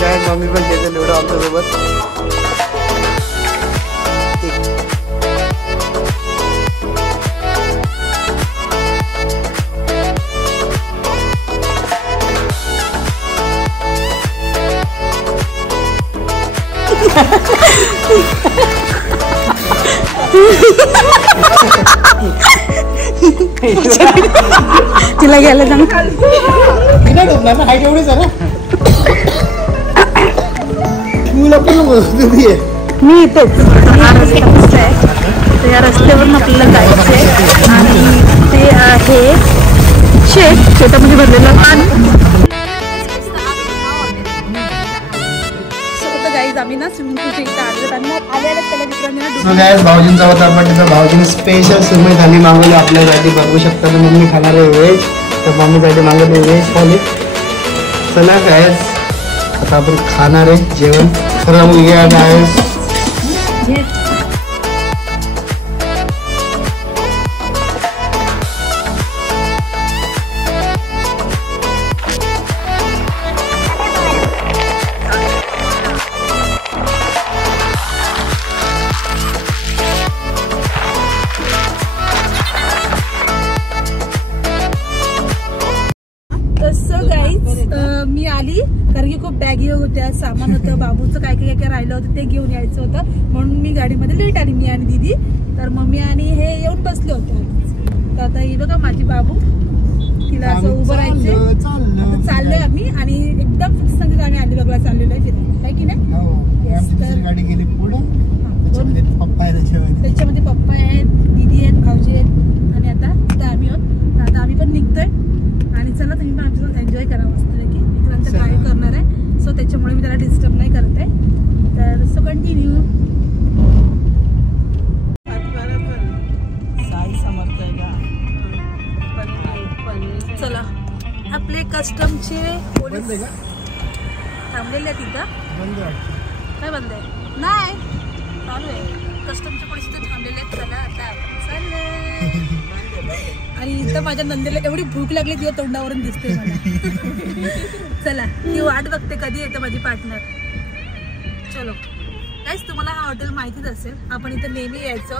काय मम्मी पण खेळते लुडो आमच्यासोबत. तिला गेलं तर मी इथेच हा रस्ता कसा आहे तर या रस्त्यावरून आपल्याला जायचंय आणि ते आहे शेतामध्ये भरलेलं पाणी. आम्ही ना स्विमिंग पूलच्या इथं आलो आणि आल्याला त्याला मित्रांनी भाऊजींचा होता पण त्याचा भाऊजीने स्पेशल स्विमिंग थाली मागवली आपल्यासाठी. बघू शकता तर मम्मी खाणार आहे व्हेज तर मम्मीसाठी मागवली व्हेज थाली. चला गायस आता आपण खाणार आहे जेवण. खरं मुलगा गायस मी आली कारण की खूप बॅगी होत्या, सामान होतं, बाबूचं काय काय राहिलं होतं ते घेऊन यायचं होतं म्हणून मी गाडीमध्ये लेट आली मी आणि दीदी. तर मम्मी आणि हे येऊन बसले होते. तर आता ही बघा माझी बाबू तिला असं उभं राहायचे. आता चाललोय आम्ही आणि एकदम फिक्स सांगते आम्ही अलिबागला चाललेलो आहे फिरायला काय की नाही. गाडी गेली पुढे त्याच्यामध्ये पप्पा आहेत, दीदी आहेत, भाऊजी आहेत आणि आता आम्ही आहोत. आता आम्ही पण निघतोय आणि चला तुम्ही पण आमच्यासोबत एन्जॉय करा मस्त की मित्रांचं काय करणार आहे. सो त्याच्यामुळे मी त्याला डिस्टर्ब नाही करत आहे. तर सो कंटिन्यू. चला आपले कस्टमचे पोलीस थांबलेले आहेत तिथं. काय बंद आहे नाही चालू आहे. कस्टमचे पोलीस इथे थांबलेले आहेत. चला आता आपण चालले. आणि इथं माझ्या नंदेला एवढी भूक लागली तिला तोंडावरून दिसते मला. चला ती वाट बघते कधी येते माझी पार्टनर. चलो गाईस तुम्हाला हा हॉटेल माहितीच असेल. आपण इथं नेहमी यायचो.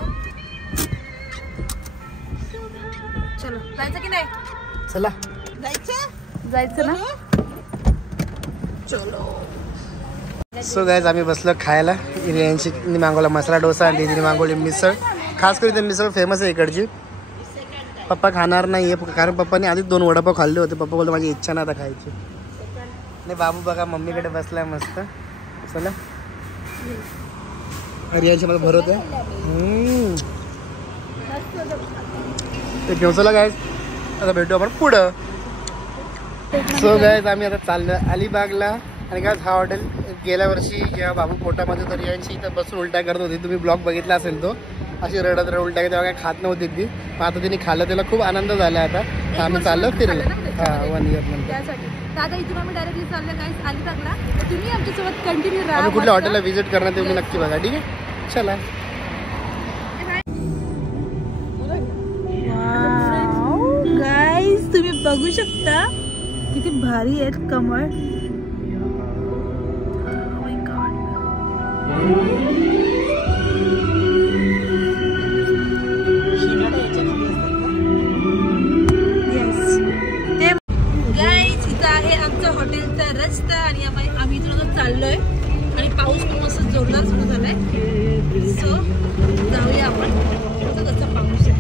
चलो जायचं की नाही. चला जायचं ना. चलो सो गाईज आम्ही बसलो खायला. यांनी मागवला मसाला डोसा आणि दीदीने मागवली मिसळ. खास करून मिसळ फेमस आहे इकडची. पप्पा खाणार नाही आहे कारण पप्पाने आधीच 2 वडापाव खाल्ले होते. पप्पा बोलतो माझी इच्छा नाही आता खायची. नाही बाबू बघा मम्मीकडे बसलाय मस्त. चला रियांशी मला भरवत आहे ते घेऊ. चला गाईज आता भेटू आपण पुढं. सो गाईज आम्ही आता चाललो अलिबागला. आणि काय हा हॉटेल गेल्या वर्षी जेव्हा बाबू पोटामध्ये तर रियांशी इथं बसून उलट्या करत होती. तुम्ही ब्लॉग बघितला असेल तो. अशी रडत उलट्या तेव्हा काय खात नव्हती ती. आता तिने खाल्लं त्याला खूप आनंद झाला. आता आम्ही चाललो फिरलो 1 इयर नंतर. दादा इथून आम्ही डायरेक्टली चाललो गाईस अलिबागला. तुम्ही आमच्यासोबत कंटिन्यू राहा. आम्ही कुठल्या हॉटेलला व्हिजिट करणार ते तुम्ही नक्की बघा. ठीक आहे चला. गाईस तुम्ही बघू शकता किती भारी आहेत कमळ. हॉटेलचा रस्ता आणि आम्ही इथून चाललोय आणि पाऊस पण मस्त जोरदार सुरू झालाय. सो जाऊया आपण. कसा पाऊस आहे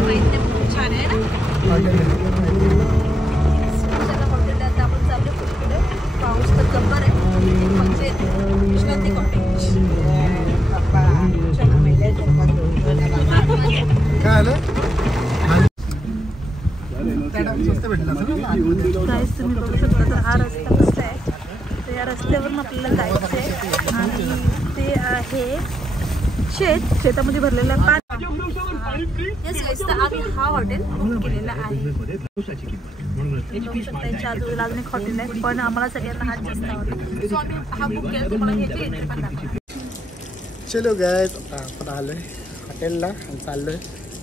माहिती खूप छान आहे ना. हॉटेलला आता आपण चाललो पुढे. पाऊस तर गब्बर आहे म्हणजे विश्रांती कॉटेज. काय आलं गाईस तुम्ही बघू शकता तर हा रस्ता कसा आहे. तर या रस्त्यावरून आपल्याला जायचं आहे आणि ते आहे शेतामध्ये भरलेलं पाणी. येस गाईस तर आम्ही हा हॉटेल बुक केलेला आहे. त्याच्या आजूबाजूला अजून एक हॉटेल आहे पण आम्हाला सगळ्यांना हाच जास्त आवडतो. सो आम्ही हा बुक केला. तुम्हाला घ्यायची. चलो गाईस आता आपण आलोय हॉटेलला आणि चाललोय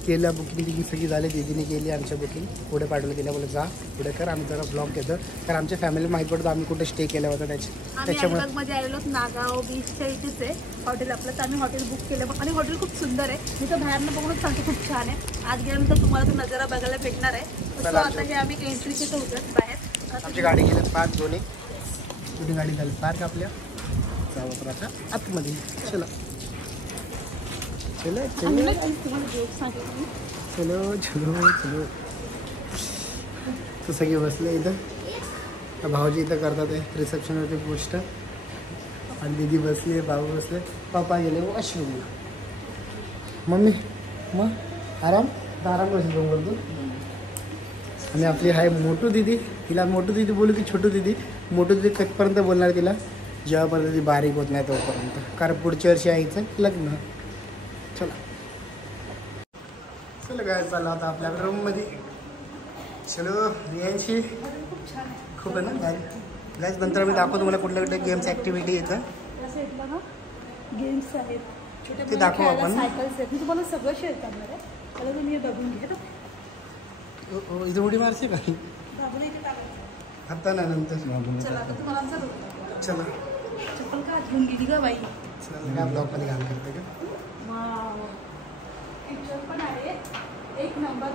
केलं बुकिंग बिकिंग सगळी झाली. दीदीने केली आमच्या बुकिंग. पुढे पाठवलं गेल्या बोलत जा पुढे कर, आम्ही जरा ब्लॉग घेतो. कारण आमच्या फॅमिली माहीत पडतो आम्ही कुठे स्टे केला होता त्याच्यामुळे. मध्ये आलेलो नागाव बीचच्या इथेच आहे हॉटेल आपलं. तर आम्ही हॉटेल बुक केलं आणि हॉटेल खूप सुंदर आहे. मी तर बाहेरनं बघूनच सांगते खूप छान आहे. आज गेल्यानंतर तुम्हाला तो नजारा बघायला भेटणार आहे. तर आता हे आम्ही एंट्रीचे तर उतरत बाहेर. आमची गाडी गेली 5 दोन्ही. कुठे गाडी झाली पार्क आपल्या जावं आतमध्ये. चला चलो चलो चलो चलो चलो. तर सगळे बसले इथं. भाऊजी इथं करतात आहे रिसेप्शनवरती गोष्ट. आणि दीदी बसली, भाऊ बसले, पप्पा गेले वॉशरूमला. मम्मी मग आराम बसलो बोलतो. आणि आपली आहे मोठू दीदी. तिला मोठू दीदी बोलू की छोटू दीदी. मोठू दीदी कधीपर्यंत बोलणार तिला, जेव्हापर्यंत ती बारीक होत नाही तोपर्यंत. कारण पुढच्या वर्षी आईचं लग्न. चला चला काय चाललं आता आपल्या रूममध्ये. चलो रियांशी खूप आहे ना गाडी गायच. नंतर मी दाखवतो तुम्हाला कुठल्या कुठल्या गेम्स ॲक्टिव्हिटी येतं गेम्स आहेत ते दाखवू आपण. सायकल्स आहेत. मी तुम्हाला सगळं शेअर करणार आहे. त्याला तुम्ही बघून घ्या. इथे उडी मारते का आता ना नंतर. चला आता तुम्हाला चला चप्पल का घेऊन गेली का बाई. चला ब्लॉगमध्ये घाल करते का. पिक्चर पण आहे एक नंबर.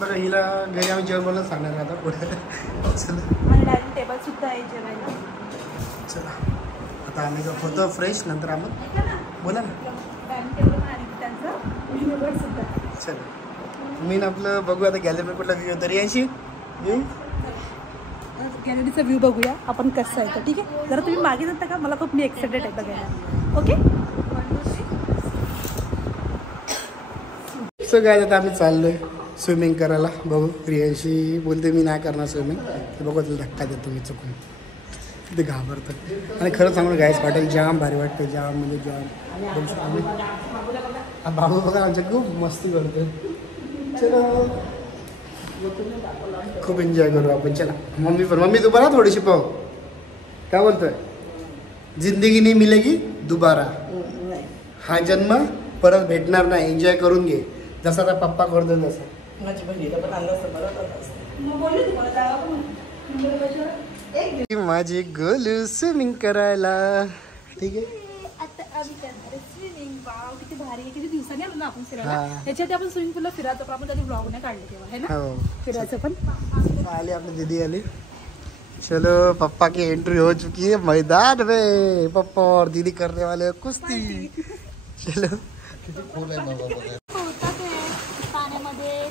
बघा हिला घरी आम्ही जेवण बनवून सांगणार आता पुढे. चला आणि डायनिंग टेबल सुद्धा आहे जेवायला. चला आता आम्ही होतो फ्रेश. नंतर आम्ही बोला ना. डायनिंग टेबल पण आहे त्यांचं जेवण सुद्धा. चला मी आपलं बघू आता गॅलरीमध्ये कुठला व्ह्यू तरी यायची व्ह्यू. गॅलरीचा व्ह्यू बघूया आपण कसं आहे. तर ठीक आहे जरा तुम्ही मागे जाता का. मला खूप मी एक्सायटेड आहे बघायला. ओके सो काय आता आम्ही चाललोय स्विमिंग करायला. बघू रियांशी बोलते मी नाही करणार स्विमिंग. ते बघू तुला धक्का देतो मी चुकून. ते घाबरतं. आणि खरं सांगून गायस वाटेल जाम भारी वाटतं. जाम म्हणजे जाम. आम्ही बाबू बघा आमच्या खूप मस्ती करतो. चलो खूप एन्जॉय करू आपण. चला मम्मी तू बरा थोडीशी पाहू काय बोलतोय. जिंदगी नाही मिलेगी दुबारा. हा जन्म परत भेटणार नाही. एन्जॉय करून घे जसं आता पप्पा करतो तसं. माझी गोलू स्विमिंग करायला. ठीक आहे आता आम्ही करणार स्विमिंग. वाव किती भारी आहे. किती दिवसांनी आलो ना आपण फिरायला. हा. त्याच्यात आपण स्विमिंग पूलला फिरायचं पण आपण त्याची ब्लॉग नाही काढले तेव्हा है ना. हो फिरायचं पण आली आपली दीदी आली. चलो पप्पा की एंट्री हो चुकी है मैदान में. पप्पा और दीदी करने वाले कुस्ती. चलो होता ते पाण्यामध्ये.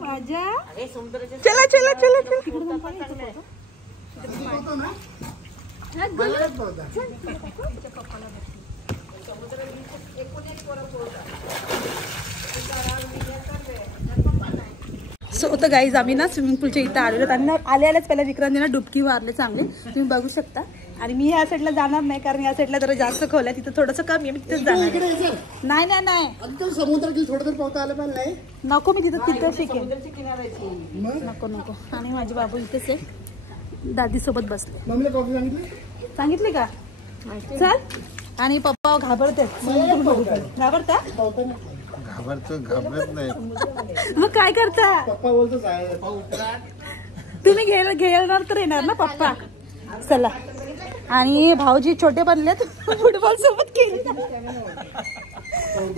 माझ्या चला चला चला चला. सो तर गाईज आम्ही ना स्विमिंग पूलच्या इथं आलेलो. त्यांना आल्याच पहिल्या विक्रांती ना डुबकी मारले चांगले. तुम्ही बघू शकता. आणि मी या साईडला जाणार नाही कारण या साईडला जरा जास्त खोल आहे. तिथं थोडंसं कमी आहे. मी तिथेच जाणार. नाही नाही नाही समुद्र थोडं तर पावता आलं पण नाही. नको मी तिथं शिकेन. नको नको. आणि माझे बाबू इथेच आहे. दादी सोबत बसले. मम्मीला कॉफी सांगितली का. चल. आणि पप्पा घाबरतात. घाबरता घाबरत नाही. मग काय करता. पप्पा बोलतो तुम्ही घेणार तर येणार ना पप्पा. चला. आणि भाऊजी छोटे बनलेत फुटबॉल सोबत केले.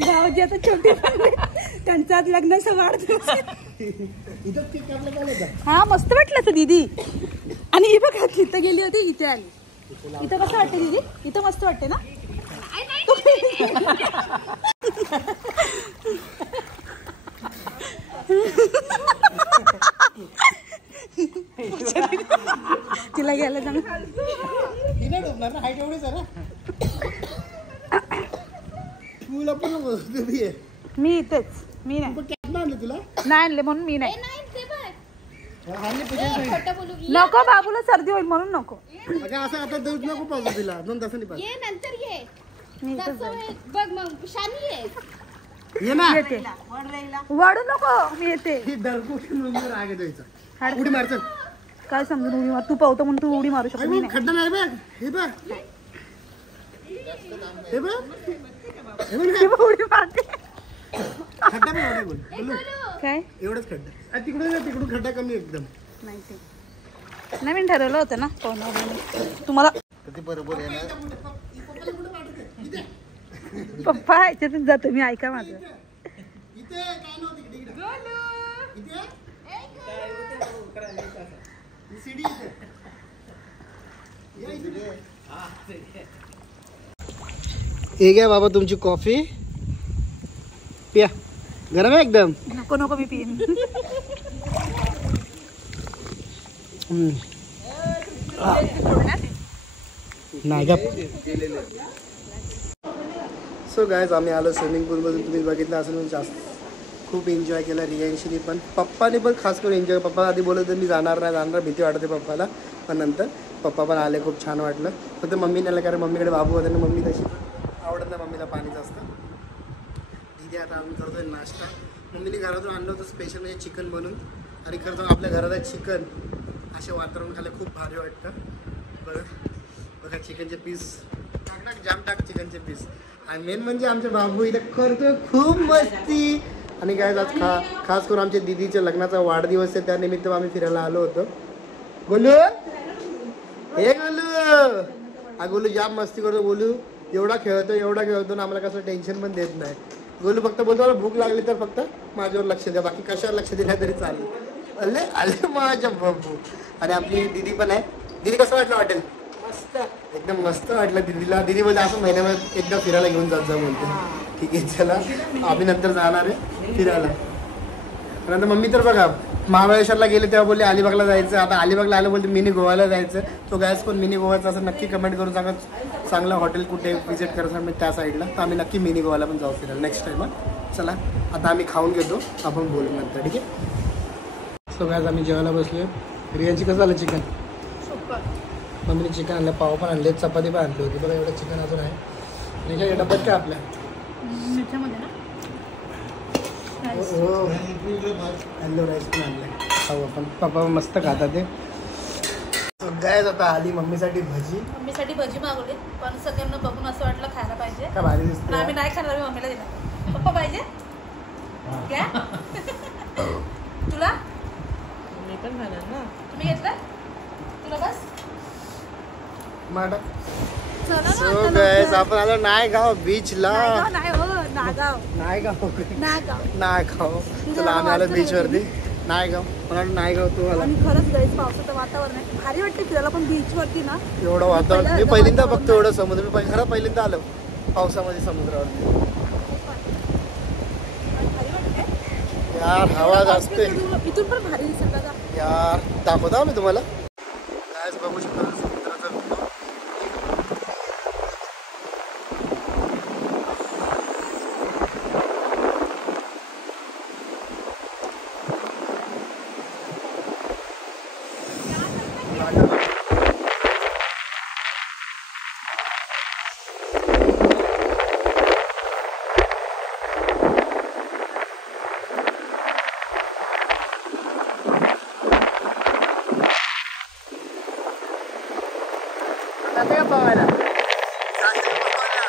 भाऊजी आता छोटे बनले. त्यांचा आज लग्नाचा वाढदिवस. हा मस्त वाटलं तर दीदी. आणि ही बघा तिथं गेली होती इथे आली. इथं कसं वाटतं दीदी. इथं मस्त वाटते ना. तिला घ्यायला सांग. हाईट एवढीच आहे ना. मी इथेच. मी नाही तुला नाही आणले म्हणून मी नाही. नको बाबूला सर्दी होईल म्हणून नको. असं आता दूध नको पाहिजे तिला 2 तासांनी पाहिजे. मी इथंच जाईन. बघ मग शानी आहे. ये ना येते वाढू नको मी येते ही दरकुशी नंबर आगे द्यायचा उडी मारचं काय समजून उडी मार तू पावतो म्हणून तू उडी मारू शकत नाही. खड्डा नाही बघ हे बघ हे बघ ती पण उडी मारते खड्डा पण एवढा बोल बोलू काय एवढंच खड्डा तिकडून खड्डा कमी एकदम नाही ते नवीन ठरवलं होतं ना पाहुणे तुम्हाला ते बरोबर आहे ना पप्पा ह्याच्यातच जातो मी ऐका माझं इथे काय नव्हतं इथे ही सीडी इथे हे घ्या बाबा तुमची कॉफी पिया गरम आहे एकदम नको नको मी पिईन नाही का सो गायज आम्ही आलो स्विमिंग पूलमधून तुम्ही बघितलं असेल जास्त खूप एन्जॉय केला रियांशीने पण पप्पाने पण खास करून एन्जॉय पप्पा आधी बोलत होते मी जाणार भीती वाटते पप्पाला पण नंतर पप्पा पण आले खूप छान वाटलं फक्त मम्मी नाही कारण मम्मीकडे बाबू होते ना मम्मी तशी आवडत नाही मम्मीला पाणी जास्त दिदी आता आम्ही करतोय नाश्ता मम्मीने घरातून आणलं होतं स्पेशल म्हणजे चिकन बनवून आणि खरं तर आपल्या घरात आहे चिकन असे वातावरण खायला खूप भारी वाटतं बघा चिकनचे पीस टाक जाम टाक चिकनचे पीस आणि मेन म्हणजे आमचे बाबू इथं करतोय खूप मस्ती आणि काय आज खास करून आमच्या दीदीच्या लग्नाचा वाढदिवस आहे त्यानिमित्त आम्ही फिरायला आलो होतो गोलू हे गोलू हा गोलू जाम मस्ती करतो गोलू एवढा खेळतो ना आम्हाला कसं टेन्शन पण देत नाही गोलू फक्त बोलतो मला भूक लागली तर फक्त माझ्यावर लक्ष द्या बाकी कशावर लक्ष दिलं तरी चालेल अले आले माझ्या बाबू आणि आपली दीदी पण आहे दीदी कसं वाटलं हॉटेल मस्त एकदम मस्त वाटलं दीदीला दीदी बोलते असं महिन्यामध्ये एकदा फिरायला घेऊन जात जा बोलते ठीक आहे चला आम्ही नंतर जाणार आहे फिरायला नंतर मम्मी तर बघा महाबळेश्वरला गेले तेव्हा बोलले अलिबागला जायचं आता अलिबागला आलं बोलते मिनी गोव्याला जायचं तो गॅस पण मिनी गोवाचा असं नक्की कमेंट करून सांगा चांगलं हॉटेल कुठे व्हिजिट करायचं मी त्या साईडला तर आम्ही नक्की मिनी गोवाला पण जाऊ फिरायला नेक्स्ट टाइम चला आता आम्ही खाऊन घेतो आपण बोलू नंतर ठीक आहे सो गॅस आम्ही जेवायला बसलो रियांची कसं झालं चिकन मम्मीने चिकन आणलं पाव पण आणले चपाती पण आणली होती बघा एवढं चिकन अजून आहे आणि काय डब्यात काय आपल्या हॅलो राईस पण आणलं खाऊ आपण पप्पा मस्त खातात ते गायच आता आली मम्मीसाठी भजी मम्मीसाठी भजी मागवली पण सगळ्यांना बघून असं वाटलं खायला पाहिजे का भारी पण दिसते आम्ही नाही खाणार मी मम्मीला दिला पप्पा पाहिजे क्या तुला मी पण खाणार ना. तुम्ही घेतलं तुला बस माडा चला ना, सो चला गाइस ना. आपण आलो नायगाव बीचला नाही हो नागाव नायगाव नागाव नायगाव चला आम्ही आलो बीच वरती नायगाव मला नायगाव तू आला आणि खरंच गाईस पावसाचं वातावरण आहे भारी वाटते फिरायला पण बीच वरती ना एवढं वातावरण मी पहिल्यांदा बघतो एवढं समुद्र मी खरं पहिल्यांदा आलो पावसामध्ये समुद्रावरती भारी वाटते यार हवा जास्त आहे. इथून पण भारी दिसत बघा यार दाखवतो मी तुम्हाला काय बघू शकता समुद्राचा व्ह्यू. जाते का पवायला जाते का पवायला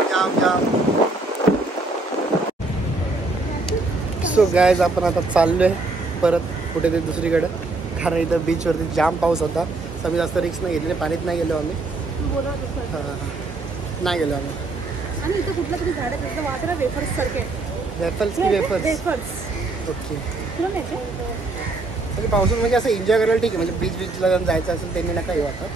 जाम सो गायज आपण आता चाललोय परत कुठेतरी दुसरीकडे कारण इथं बीचवरती जाम पाऊस होता तर आम्ही जास्त रिक्स नाही घेतली पाणीत नाही गेलो आम्ही नाही गेलो आम्ही आणि इथं कुठलं तरी झाड आहे त्याचं वाटर वेफर्स सारखे वेफर्स की वेफर्स वेफर्स ओके तुला माहिती म्हणजे पावसात म्हणजे असं एन्जॉय करायला ठीक आहे म्हणजे बीचला जाऊन जायचं असेल त्यांनी नका येऊ आता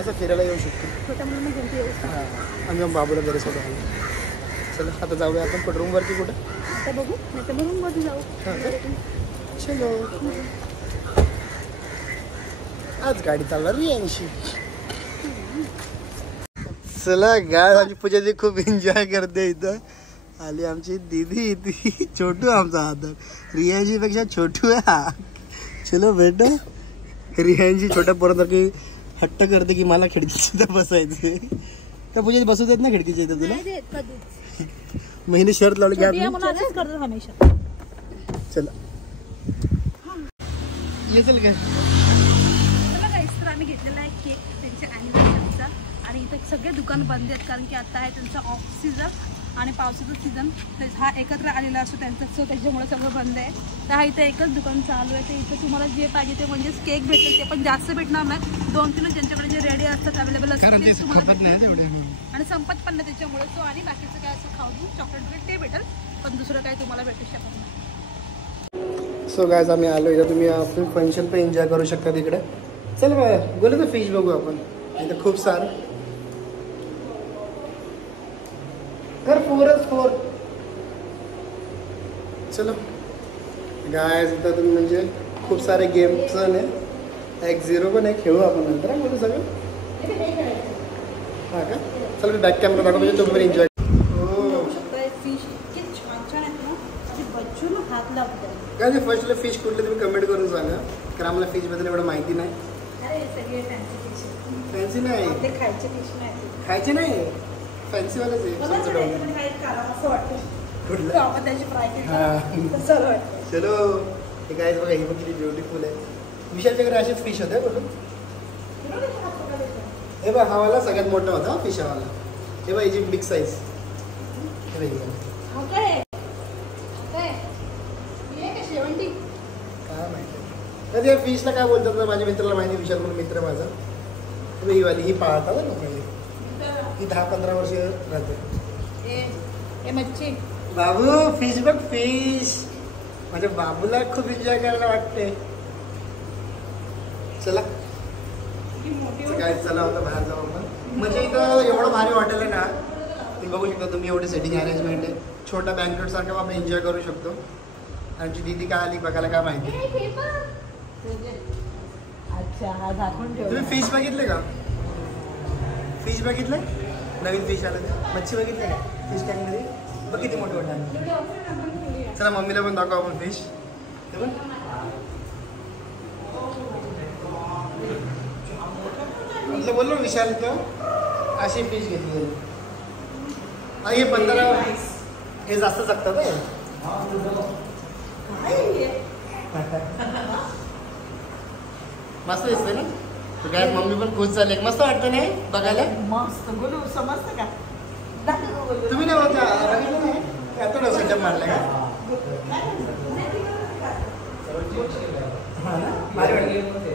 असं फिरायला येऊ शकतो छोट्या मुलांना घेऊन तू येऊ शकतो. हां आम्ही मग बाबूला घरी सोडून आलो चला आता जाऊया आपण कुठं रूमवरती कुठं आता बघू नाही तर म्हणून मध्ये जाऊ चलो आज गाडी चालणार रियांशी चला गाय माझी पूजा ती खूप एन्जॉय करते इथं आली आमची दीदी ती छोटू आमचा आदर रियांशी पेक्षा छोटू आहे हा. चलो बेटा रियांशी छोट्या पोरासारखी हट्ट करते की मला खिडकीच्या इथं बसायचं. तर पूजा बसू देत ना खिडकीच्या इथं तुला. नाही देत कधीच. महिने शर्त लावली की छोटी आहे आपण म्हणून असंच करतात हमेशा. चला येतील काय. चला गाईस, तर आम्ही घेतलेला आहे केक त्यांच्या ॲनिव्हर्सरीचा आणि इथं सगळे दुकान बंद आहेत कारण की आता आहे त्यांचा ऑफ सीझन आणि पावसाचा सीझन. हा एकत्र आलेला असतो त्यांचा, सो त्याच्यामुळे सगळं बंद आहे. तर हा इथं एकच दुकान चालू आहे. तर इथं तुम्हाला जे पाहिजे ते म्हणजेच केक भेटेल. ते पण जास्त भेटणार नाही, 2-3 ज्यांच्याकडे जे रेडी असतात अवेलेबल असतात कारण ते तेच तुम्हाला खपत नाही तेवढे. आणि संपत पण नाही त्याच्यामुळे. तो आणि बाकीचं काय असं खाऊ चॉकलेट बिट ते भेटेल, पण दुसरं काही तुम्हाला भेटू शकत नाही. सो गायज आम्ही आलो इथं. तुम्ही आपलं फंक्शन पण एन्जॉय करू शकता तिकडे. चल बघा बोलू तर फिश बघू आपण. इथं खूप सारं कर 4 चलो गायज. इथं तुम्ही म्हणजे खूप सारे गेम्स आहे. 1-0 पण आहे, खेळू आपण नंतर. हा बोलू सगळं हां का. चल मी बॅक कॅमेरा दाखव म्हणजे तुम्ही पण एन्जॉय. फिश इतके छान छान आहेत ना, ते बच्चून हात लागतात. काय नाही फर्स्टला फिश कुठले तुम्ही कमेंट करून सांगा, कारण आम्हाला फिशबद्दल एवढं माहिती नाही. अरे सगळे फॅन्सी फिश फॅन्सी नाही, ते खायचे फिश नाही. खायचे नाही, फॅन्सीवालेच आहे. असं वाटतं कुठलं आपण त्याची फ्राय हां तसं वाटतं. चलो हे गाईज बघा, ही पण किती ब्युटिफुल आहे. विशालच्या घरी असेच फिश होते बोलून. हे बघ हवाला सगळ्यात मोठा होता फिश हवाला. हे बघ याची बिग साईज. हे बघ काय शेवंती काय माहिती. तर त्या फिशला काय बोलतात ना, माझ्या मित्राला माहिती. विशाल म्हणून मित्र माझा. ही वाली ही पाळता बरं पहिले. ही 10-15 वर्ष राहते. हे मच्छी बाबू फिश बघ फिश. माझ्या बाबूला खूप एन्जॉय करायला वाटते. चला काय चला होतं बाहेर जाऊ आपण. म्हणजे इथं एवढं भारी हॉटेल आहे ना, तुम्ही बघू शकता. तुम्ही एवढी सेटिंग अरेंजमेंट आहे. छोटा बँकेट सारखं आपण एन्जॉय करू शकतो. आमची दीदी काय आली बघायला काय माहिती. अच्छा झाकून ठेव. तुम्ही फिश बघितले का? फिश बघितले? नवीन फिश आलं ते मच्छी बघितले का? फिश टँकमध्ये बघ किती मोठे वाटतात. चला मम्मीला पण दाखवू आपण फिश. म्हटलं बोललो विशाल तर अशी फिश घेतली. हे 15 हे जास्त जगतात आहे. मस्त दिसते ना. काय मम्मी पण खुश झाली. मस्त वाटतं नाही बघायला. मस्त बोलू समजतं का? तुम्ही नाही बघा बघितलं नाही आता डोक्याच्या मारलं का? हां ना भारी वाटलं.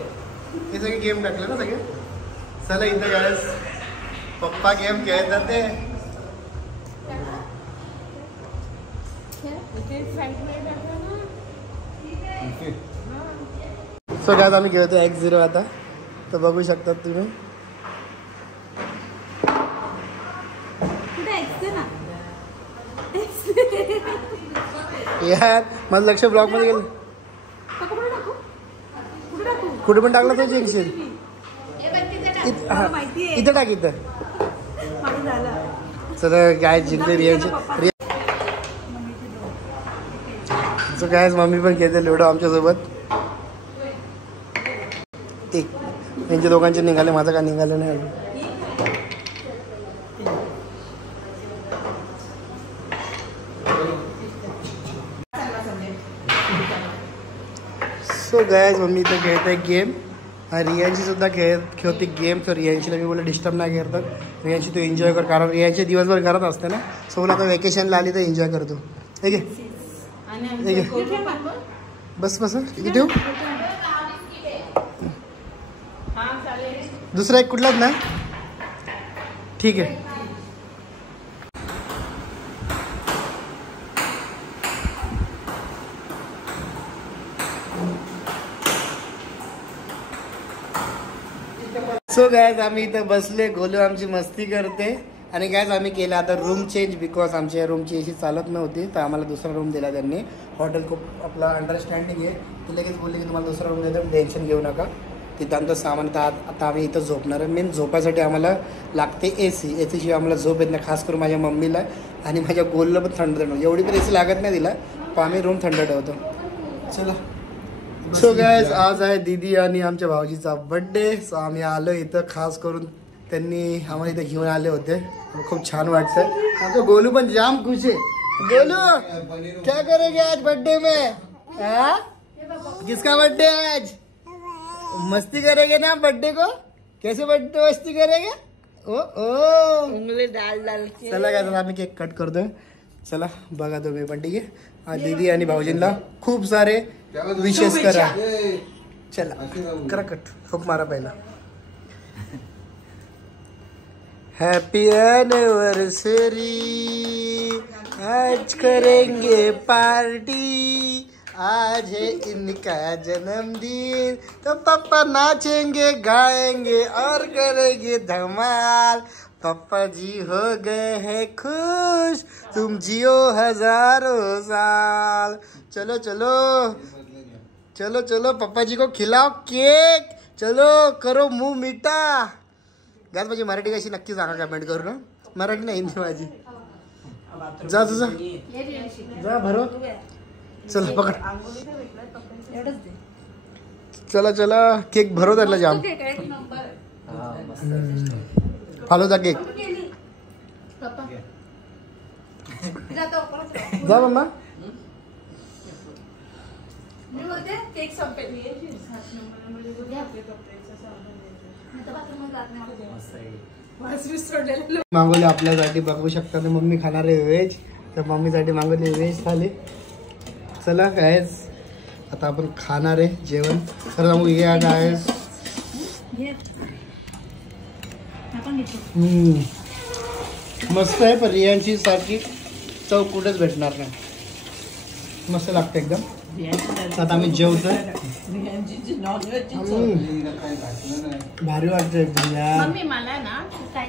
हे सगळे गेम टाकले ना सगळे. चला इथं गॅस पप्पा गेम खेळतात ते. सो गॅस आम्ही खेळतो 1-0 आता. तर बघू शकतात तुम्ही. यार माझं लक्ष ब्लॉक मध्ये गेलं. कुठे पण टाकला तो जिंकशील. इथं टाक इथं. चला काय जिंकले रियाची. सो काय मम्मी पण खेळते लुडो आमच्यासोबत. त्यांच्या दोघांचे निघाले, माझं काय निघालं नाही अजून. सो गायज मम्मी इथं खेळत आहे गेम. रियांशी सुद्धा खेळते गेम. तर रियांशीला मी बोललं डिस्टर्ब नाही करतात. रियांशी तू एन्जॉय कर, कारण रियांशी दिवसभर घरात असते ना. सो बोला आता वेकेशनला आली तर एन्जॉय करतो. ठीक आहे बस बस किती ठेवू. दुसरा एक कुठलाच ना. ठीक आहे. सो गायज आम्ही इथं बसले, गोलू आमची मस्ती करते. आणि गायज आम्ही केलं आता रूम चेंज, बिकॉज आमच्या रूमची एसी चालत नव्हती. तर आम्हाला दुसरा रूम दिला त्यांनी. हॉटेल खूप आपला अंडरस्टँडिंग आहे. ते लगेच बोलले की तुम्हाला दुसरा रूम देतो, टेन्शन घेऊ नका. तिथं आमचं सामान तर आता आम्ही इथं झोपणार आहे. मेन झोपायसाठी आम्हाला लागते एसी. एसीशिवाय आम्हाला झोप येत नाही, खास करून माझ्या मम्मीला. आणि माझ्या गोलला पण थंड थंड एवढी पण एसी लागत नाही तिला पण आम्ही रूम थंड ठेवतो. चला सो गाईज आज आहे दीदी आणि आमच्या भाऊजीचा बर्थडे. सो आम्ही आलो इथं खास करून त्यांनी आम्हाला इथं घेऊन आले होते. खूप छान वाटतं. आमचं गोलू पण जाम खुश आहे. गोलू क्या करेंगे आज बर्थडे में? हाँ? किसका बर्थडे है आज? मस्ती करेंगे ना बर्थडे को? कैसे बर्थडे मस्ती करेंगे? ओ ओ उंगली डाल डाल चला काय आम्ही केक कट करतोय. चला बघा तुम्ही पण ठीक आहे. आज दीदी आणि भाऊजींना खूप सारे विशेष करा. चला करा कट. खूप मारा पहिला. हैप्पी एनिवर्सरी आज करेंगे पार्टी. आज है इनका जन्मदिन तो पापा नाचेंगे गाएंगे और करेंगे धमाल. पापा जी हो गए हैं खुश तुम जियो हजारों साल. चलो चलो चलो चलो पापा जी को खिलाओ केक. चलो करो मुंह मीठा. गात माझी मराठी कशी नक्की सांगा कमेंट करू ना. मराठी नाही हिंदी माझी. जा तुझा जा भरो. चला पकड. चला चला केक भरो त्याला जाम. फालूदा केक जा मम्मा. मागवले आपल्यासाठी बघू शकता. तर मम्मी खाणार आहे व्हेज तर मम्मीसाठी मागवले व्हेज थाली. चला गायज आता आपण खाणार आहे जेवण. तर मग या गायज मस्त आहे पण रियांची सारखी चव कुठेच भेटणार नाही. मस्त लागतं एकदम. आता आम्ही जेवतोय. भारी वाटतं एकदम यार. मम्मी मला ना काय